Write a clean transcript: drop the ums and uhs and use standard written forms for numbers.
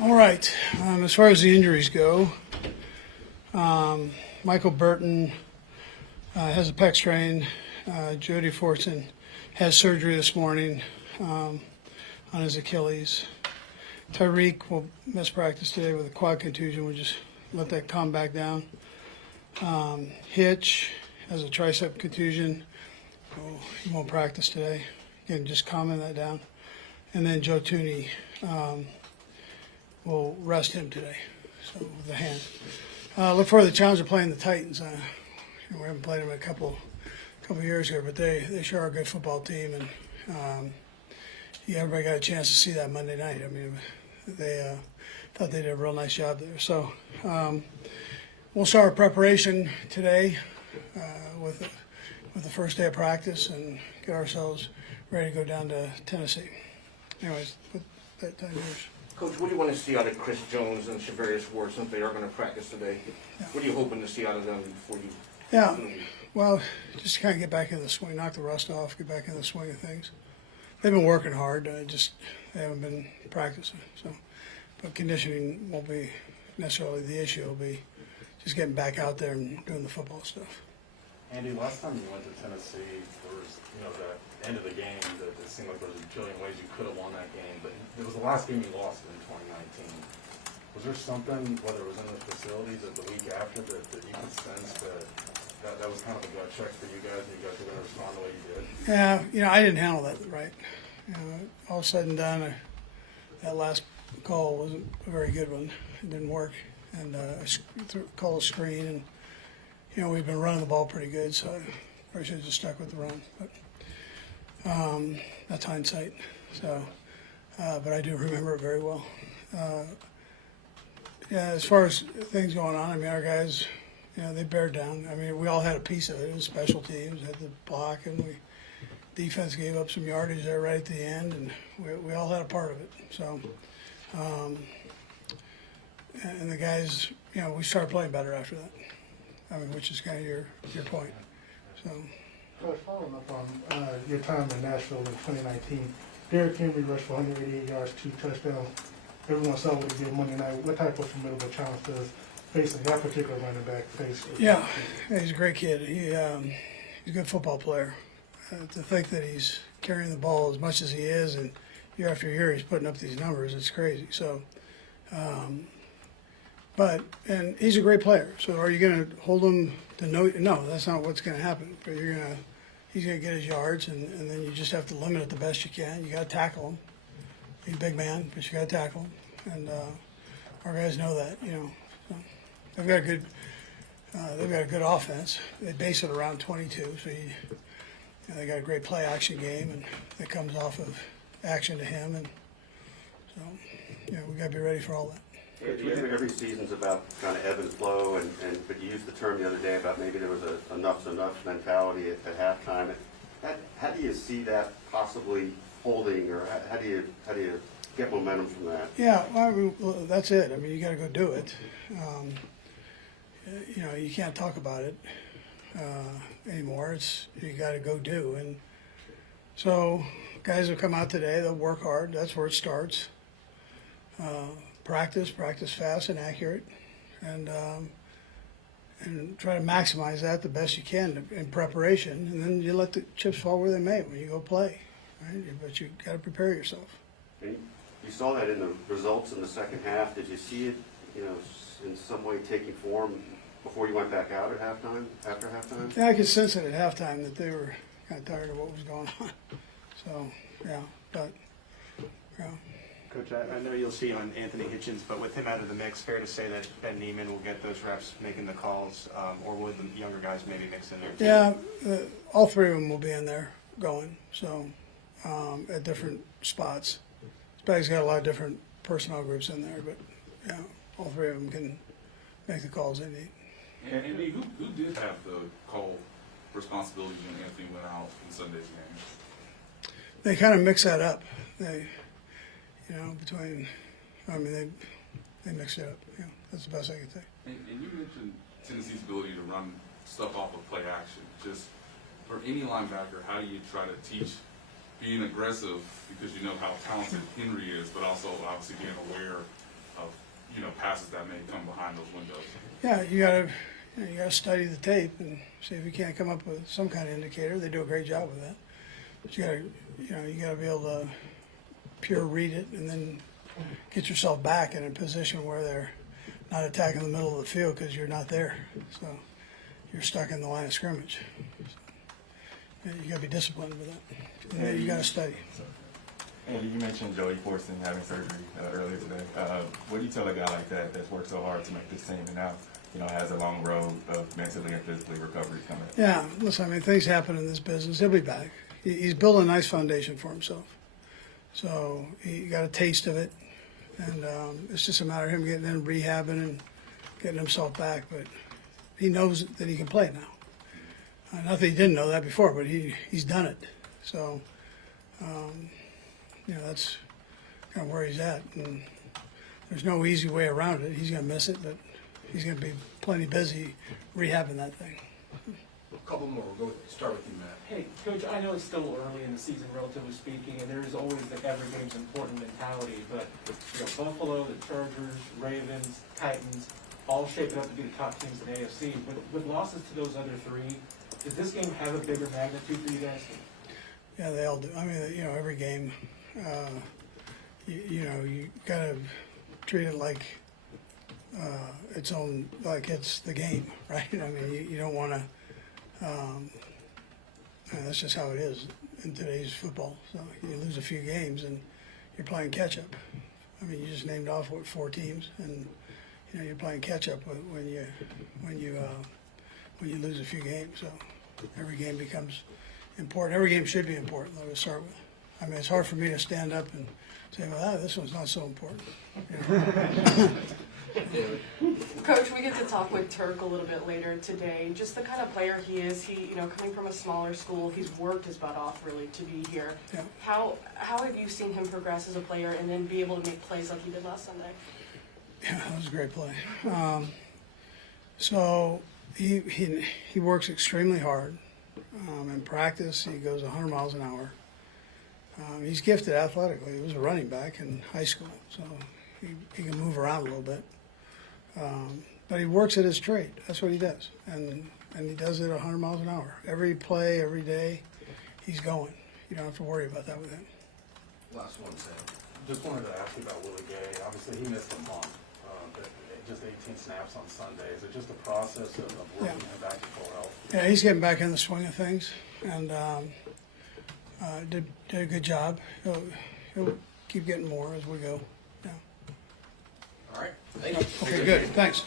All right. As far as the injuries go, Michael Burton has a pec strain. Jody Fortson has surgery this morning on his Achilles. Tyreek will miss practice today with a quad contusion. We'll just let that calm back down. Hitch has a tricep contusion. He won't practice today. Again, just calming that down. And then Joe Tooney will rest him today, so with the hand. Look forward to the challenge of playing the Titans. We haven't played them in a couple years here, but they sure are a good football team, and everybody got a chance to see that Monday night. I mean, they thought they did a real nice job there. So we'll start our preparation today with the first day of practice and get ourselves ready to go down to Tennessee. Anyways, with that time yours. Coach, what do you want to see out of Chris Jones and Shavarius Ward since they are going to practice today? Yeah. What are you hoping to see out of them before you? Yeah, well, just kind of get back in the swing, knock the rust off, get back in the swing of things. They've been working hard, they haven't been practicing. So, but conditioning won't be necessarily the issue. It'll be just getting back out there and doing the football stuff. Andy, last time you went to Tennessee, there was, the end of the game that it seemed like there was a billion ways you could have won that game, but it was the last game you lost in 2019. Was there something, whether it was in the facilities or the week after, that you could sense that was kind of a gut check for you guys, and you guys were going to respond the way you did? Yeah, I didn't handle that right. All said and done, that last call wasn't a very good one. It didn't work, and I called a screen, and we've been running the ball pretty good, so I probably should have just stuck with the run. But that's hindsight. So, but I do remember it very well. As far as things going on, I mean, our guys, they bared down. I mean, we all had a piece of it. It was special teams, had the block, and defense gave up some yardage there right at the end, and we all had a part of it. So, and the guys, we started playing better after that. I mean, which is kind of your point. So. Coach, following up on your time in Nashville in 2019, Derrick Henry rushed for 188 yards, 2 touchdowns. Everyone saw what he did Monday night. What type of formidable challenge does facing that particular running back face? Yeah, he's a great kid. He's a good football player. To think that he's carrying the ball as much as he is, and year after year he's putting up these numbers, it's crazy. So, and he's a great player. So are you going to hold him to no, that's not what's going to happen. But he's going to get his yards, and then you just have to limit it the best you can. You got to tackle him. He's a big man, but you got to tackle him. And our guys know that, So they've got a good offense. They base it around 22, so they got a great play action game, and that comes off of action to him, and so we got to be ready for all that. Every season's about kind of ebb and flow, but you used the term the other day about maybe there was a enough's enough mentality at halftime. How do you see that possibly holding, or how do you get momentum from that? Yeah, well, that's it. I mean, you got to go do it. You can't talk about it anymore. You got to go do. And so guys will come out today. They'll work hard. That's where it starts. Practice fast and accurate, and try to maximize that the best you can in preparation. And then you let the chips fall where they may when you go play, right? But you got to prepare yourself. And you saw that in the results in the second half. Did you see it, in some way taking form before you went back out at halftime? After halftime? Yeah, I could sense it at halftime that they were kind of tired of what was going on. So yeah. Coach, I know you'll see on Anthony Hitchens, but with him out of the mix, fair to say that Ben Neiman will get those reps making the calls, or would the younger guys maybe mix in there too? Yeah, all three of them will be in there going, so at different spots. Spag's got a lot of different personnel groups in there, but yeah, all three of them can make the calls they need. And Andy, who did have the call responsibilities when Anthony went out in Sunday's game? They kind of mix that up. They mix it up. That's the best I can say. And you mentioned Tennessee's ability to run stuff off of play action. Just for any linebacker, how do you try to teach being aggressive, because you know how talented Henry is, but also obviously being aware of passes that may come behind those windows. Yeah, you gotta study the tape and see if you can't come up with some kind of indicator. They do a great job with that. But you gotta be able to pure read it and then get yourself back in a position where they're not attacking the middle of the field because you're not there. So you're stuck in the line of scrimmage. So, you gotta be disciplined with that. And then you gotta study. Andy, you mentioned Joey Forson having surgery earlier today. What do you tell a guy like that that's worked so hard to make this team and now, has a long road of mentally and physically recovery coming? Yeah, listen, I mean, things happen in this business. He'll be back. He's built a nice foundation for himself. So he got a taste of it. And it's just a matter of him getting in, rehabbing, and getting himself back. But he knows that he can play now. Not that he didn't know that before, but he's done it. So, that's kind of where he's at. And there's no easy way around it. He's going to miss it, but he's going to be plenty busy rehabbing that thing. A couple more. We'll start with you, Matt. Hey, Coach, I know it's still early in the season, relatively speaking, and there's always the every game's important mentality, but Buffalo, the Chargers, Ravens, Titans, all shaping up to be the top teams in the AFC. But with losses to those other three, does this game have a bigger magnitude for you guys? Yeah, they all do. I mean, every game, you gotta treat it like its own, like it's the game, right? I mean, you don't want to. That's just how it is in today's football. So you lose a few games and you're playing catch up. I mean, you just named off 4 teams, and you're playing catch up when you lose a few games. So every game becomes important. Every game should be important, though, to start with. I mean, it's hard for me to stand up and say, well, this one's not so important. Coach, we get to talk with Turk a little bit later today. Just the kind of player he is. He, coming from a smaller school, he's worked his butt off really to be here. Yeah. How have you seen him progress as a player and then be able to make plays like he did last Sunday? Yeah, that was a great play. So he works extremely hard. In practice, he goes 100 miles an hour. He's gifted athletically. He was a running back in high school, so he can move around a little bit. But he works at his trade. That's what he does. And he does it 100 miles an hour. Every play, every day, he's going. You don't have to worry about that with him. Last one, Sam. Just wanted to ask you about Willie Gay. Obviously, he missed a month, but just 18 snaps on Sunday. Is it just a process of working him back to full health? Yeah, he's getting back in the swing of things, and did a good job. He'll keep getting more as we go. Yeah. All right. Thank you. Okay, good. Thanks.